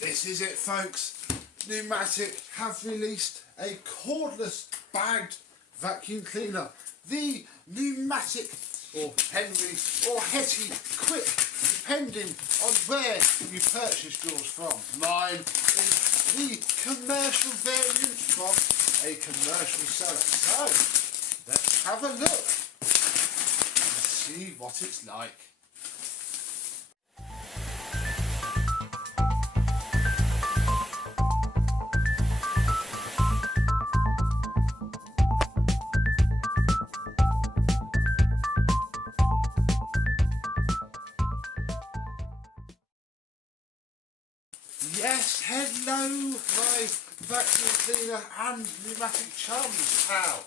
This is it, folks. Numatic have released a cordless bagged vacuum cleaner. The Numatic, or Henry, or Hetty Quick, depending on where you purchased yours from. Mine is the commercial variant from a commercial seller. So, let's have a look and see what it's like. Yes, hello my vacuum cleaner and pneumatic chums. How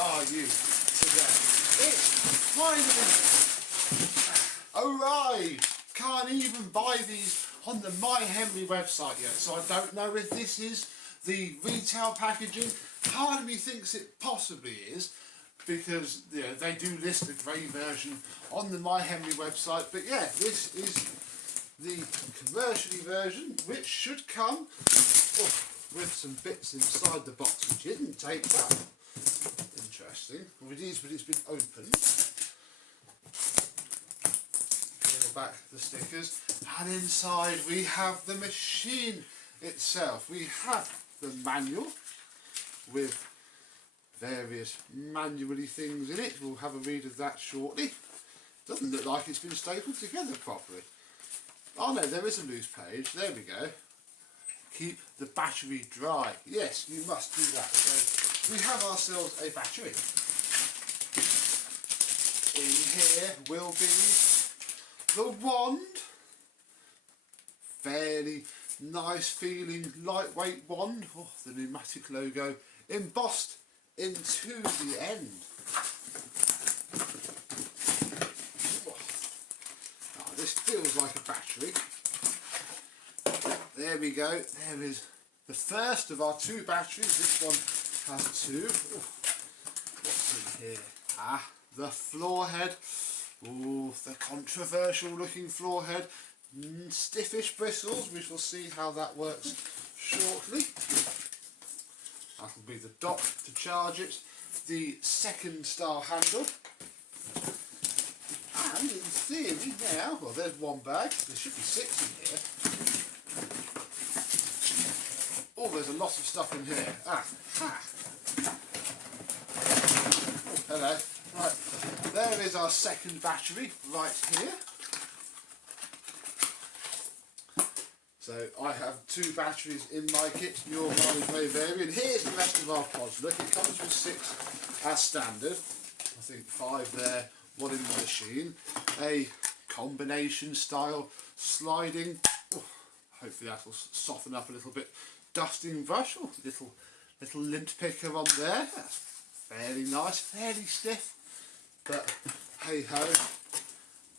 are you today? It's finally arrived. Can't even buy these on the My Henry website yet, so I don't know if this is the retail packaging. Part of me thinks it possibly is, because they do list the grey version on the My Henry website, but yeah, this is the commercially version, which should come with some bits inside the box, which isn't taped up. Interesting. Well, it is, but it's been opened. Peel back the stickers, and inside we have the machine itself. We have the manual with various manually things in it. We'll have a read of that shortly. Doesn't look like it's been stapled together properly. Oh no, there is a loose page. There we go. Keep the battery dry. Yes, you must do that. So we have ourselves a battery. In here will be the wand. Fairly nice feeling lightweight wand. Oh, the Numatic logo embossed into the end. This feels like a battery. There we go. There is the first of our two batteries. This one has two. Ooh. What's in here? Ah, the floor head. Ooh, the controversial looking floor head. Stiffish bristles. We shall see how that works shortly. That will be the dock to charge it. The second star handle. And in theory now, well, there's one bag, there should be 6 in here. Oh, there's a lot of stuff in here. Ah, ha! Oh, hello. Right, there is our second battery right here. So I have 2 batteries in my kit, your mileage may vary. And here's the rest of our pods. Look, it comes with 6 as standard. I think 5 there. One in the machine, a combination style sliding, hopefully that will soften up a little bit, dusting brush, little lint picker on there, fairly nice, fairly stiff, but hey ho,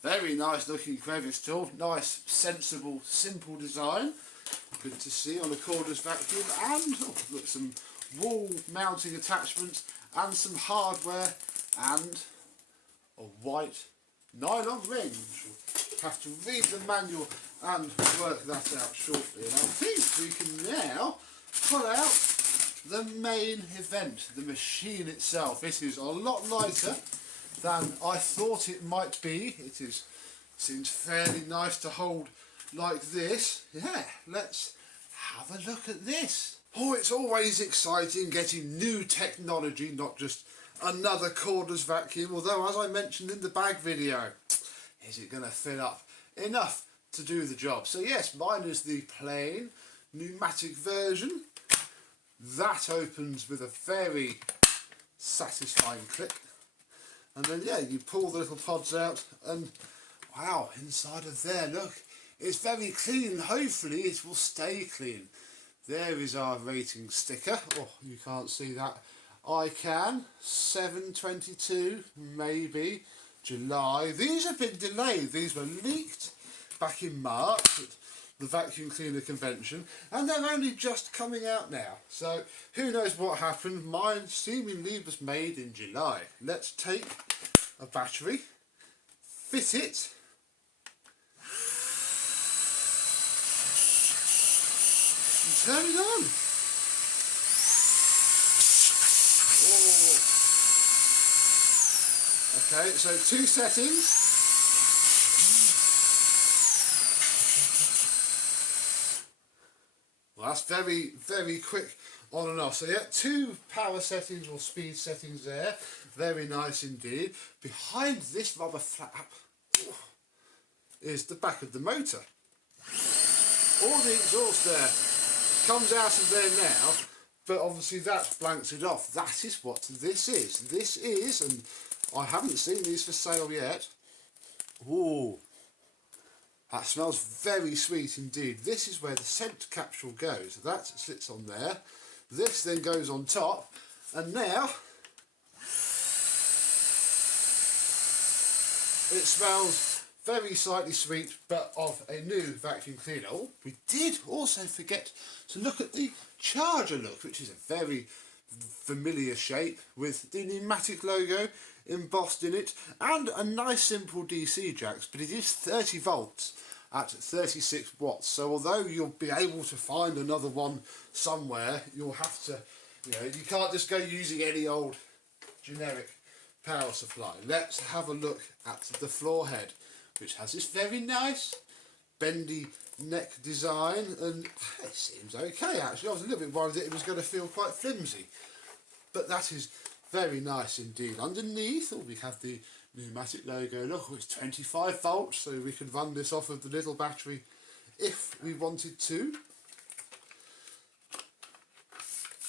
very nice looking crevice tool, nice, sensible, simple design, good to see on a cordless vacuum, and look, some wall mounting attachments and some hardware and a white nylon ring. We'll have to read the manual and work that out shortly. And I think we can now pull out the main event, the machine itself. It is a lot lighter than I thought it might be. Seems fairly nice to hold like this. Yeah, let's have a look at this. Oh, it's always exciting getting new technology, not just another cordless vacuum, although as I mentioned in the bag video, is it going to fill up enough to do the job? So yes, mine is the plain Numatic version. That opens with a very satisfying click, and then yeah, you pull the little pods out and wow, inside of there, look, it's very clean. Hopefully it will stay clean. There is our rating sticker. Oh, you can't see that. I can. 7/22, maybe, July. These have been delayed. These were leaked back in March at the vacuum cleaner convention, and they're only just coming out now. So who knows what happened. Mine seemingly was made in July. Let's take a battery, fit it, turn it on. Oh. Okay, so 2 settings. Well, that's very, very quick on and off. So yeah, 2 power settings or speed settings there. Very nice indeed. Behind this rubber flap is the back of the motor. All the exhaust there comes out of there now, but obviously that blanks it off. That is what this is. This is, and I haven't seen these for sale yet. Ooh, that smells very sweet indeed. This is where the scent capsule goes. That sits on there. This then goes on top, and now it smells very slightly sweet, but of a new vacuum cleaner. Oh, we did also forget to look at the charger look, which is a very familiar shape with the Numatic logo embossed in it, and a nice simple DC jacks, but it is 30 volts at 36 watts. So although you'll be able to find another one somewhere, you'll have to, you can't just go using any old generic power supply. Let's have a look at the floor head, which has this very nice bendy neck design, and it seems okay actually. I was a little bit worried that it was going to feel quite flimsy, but that is very nice indeed. Underneath we have the Numatic logo. Look, it's 25 volts, so we can run this off of the little battery if we wanted to.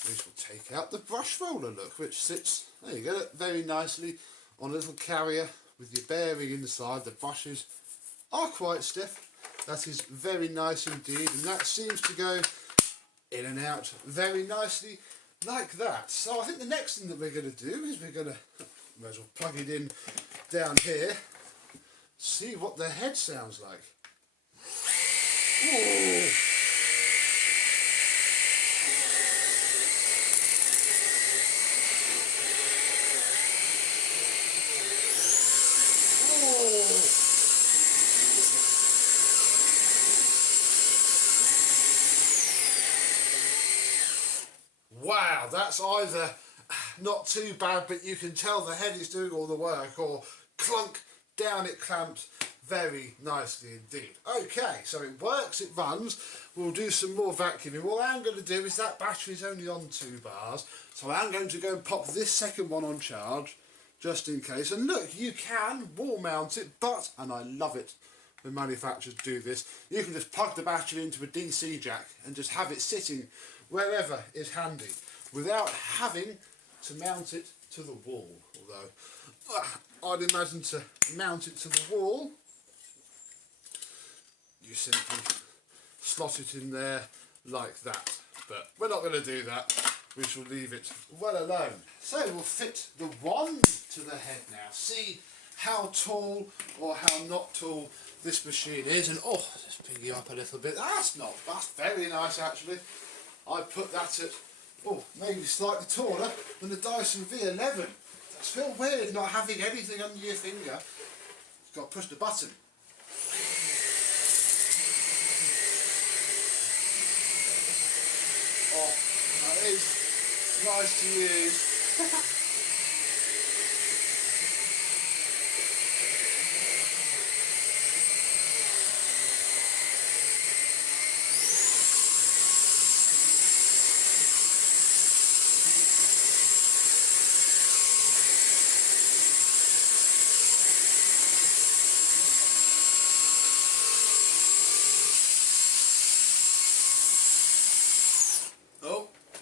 We shall take out the brush roller, look, which sits, there you go, very nicely on a little carrier with your bearing inside. The brushes are quite stiff. That is very nice indeed, and that seems to go in and out very nicely like that. So I think the next thing that we're going to do is we're going to, might as well plug it in down here, see what the head sounds like. Ooh. Wow, that's either not too bad, but you can tell the head is doing all the work, or clunk, down it clamps very nicely indeed. Okay, so it works, it runs. We'll do some more vacuuming. What I'm going to do is that battery's only on 2 bars, so I'm going to go and pop this second one on charge, just in case. And look, you can wall mount it, but, and I love it when manufacturers do this, you can just plug the battery into a DC jack and just have it sitting wherever is handy, without having to mount it to the wall. Although I'd imagine to mount it to the wall, you simply slot it in there like that. But we're not going to do that. We shall leave it well alone. So we'll fit the wand to the head now. See how tall or how not tall this machine is. And oh, just bring you up a little bit. That's very nice actually. I put that at, maybe slightly taller than the Dyson V11. That's feel weird not having anything under your finger. You've got to push the button. Oh, that is nice to use.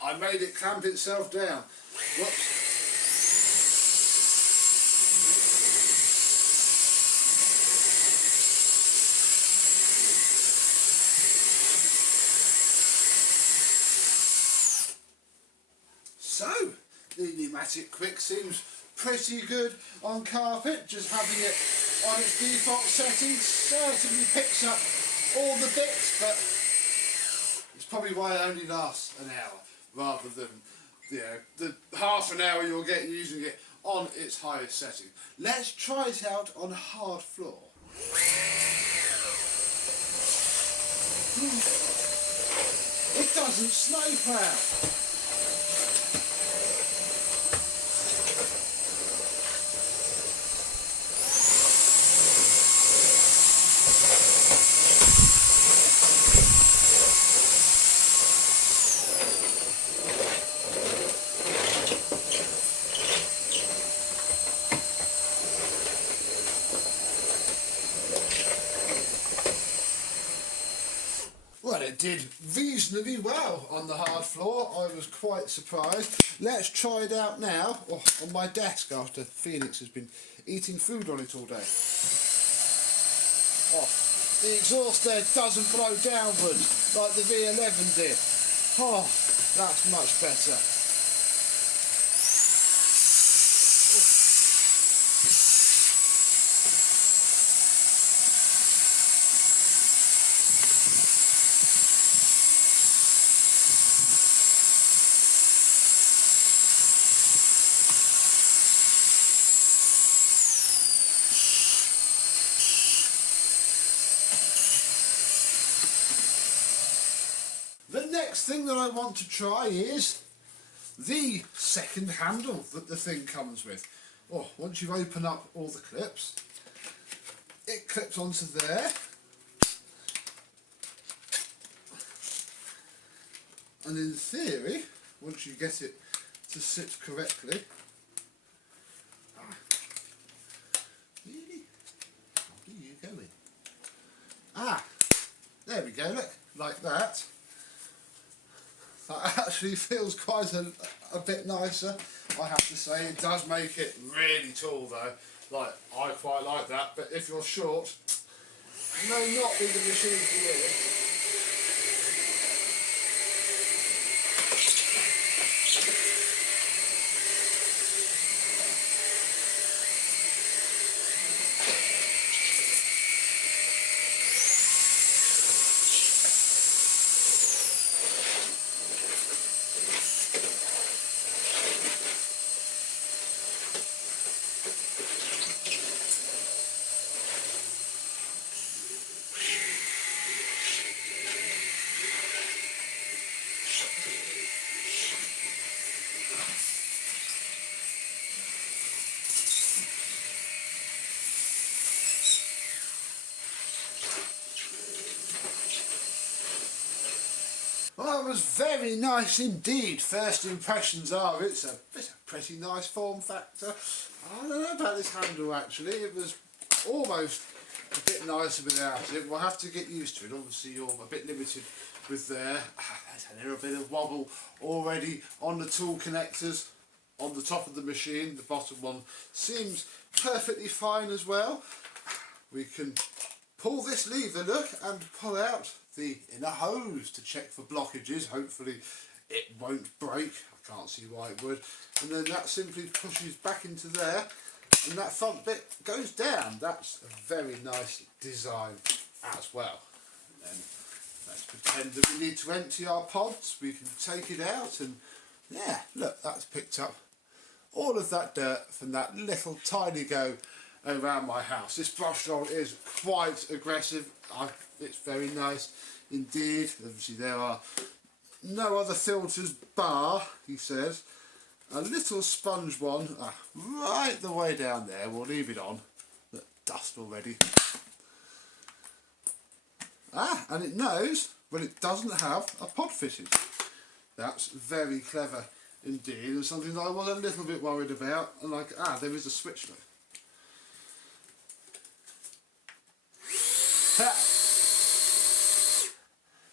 I made it clamp itself down. Whoops. So, the Numatic Quick seems pretty good on carpet. Just having it on its default settings certainly picks up all the bits, but it's probably why it only lasts an hour, rather than the half an hour you'll get using it on its highest setting. Let's try it out on hard floor. It does doesn't snowplow. Well, it did reasonably well on the hard floor. I was quite surprised. Let's try it out now on my desk after Phoenix has been eating food on it all day. Oh, the exhaust there doesn't blow downwards like the V11 did. Oh, that's much better. The next thing that I want to try is the second handle that the thing comes with. Oh, once you open up all the clips, it clips onto there. And in theory, once you get it to sit correctly, really? How are you going? There we go, look, like that. That actually feels quite a bit nicer, I have to say. It does make it really tall though. Like, I quite like that, but if you're short, may not be the machine for you. Well, that was very nice indeed. First impressions are it's a pretty nice form factor. I don't know about this handle actually. It was almost a bit nicer without it. We'll have to get used to it. Obviously you're a bit limited with there. There's a little bit of wobble already on the tool connectors on the top of the machine. The bottom one seems perfectly fine as well. We can pull this lever, look, and pull out the inner hose to check for blockages. Hopefully it won't break. I can't see why it would. And then that simply pushes back into there and that front bit goes down. That's a very nice design as well. And then let's pretend that we need to empty our pods. We can take it out and yeah, look, that's picked up all of that dirt from that little tiny go around my house. This brush roll is quite aggressive. It's very nice indeed. Obviously there are no other filters bar, he says, a little sponge one right the way down there. We'll leave it on. Look, dust already. And it knows when it doesn't have a pod fitted. That's very clever indeed, and something that I was a little bit worried about. And like, there is a switch though.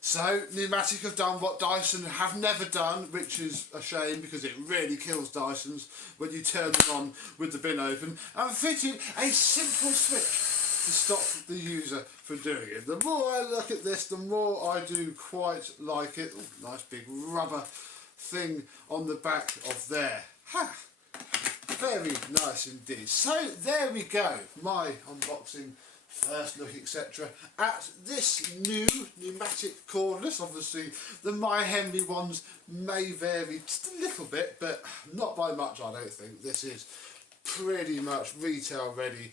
So, Numatic have done what Dyson have never done, which is a shame because it really kills Dysons when you turn them on with the bin open, and fitted a simple switch to stop the user from doing it. The more I look at this, the more I do quite like it. Ooh, nice big rubber thing on the back of there. Very nice indeed. So, there we go, my unboxing, first look, etc. at this new Numatic cordless. Obviously the My Henry ones may vary just a little bit, but not by much I don't think. This is pretty much retail ready,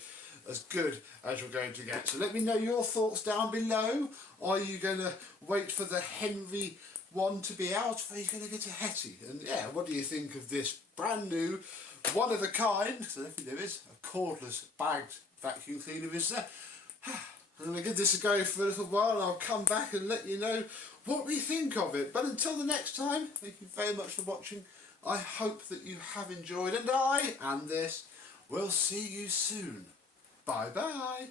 as good as you're going to get. So let me know your thoughts down below. Are you going to wait for the Henry one to be out where you're going to get a Hetty. And yeah, what do you think of this brand new, one of a kind, so if there is, a cordless bagged vacuum cleaner, is there? I'm going to give this a go for a little while and I'll come back and let you know what we think of it. But until the next time, thank you very much for watching. I hope that you have enjoyed, and I and this will see you soon. Bye bye.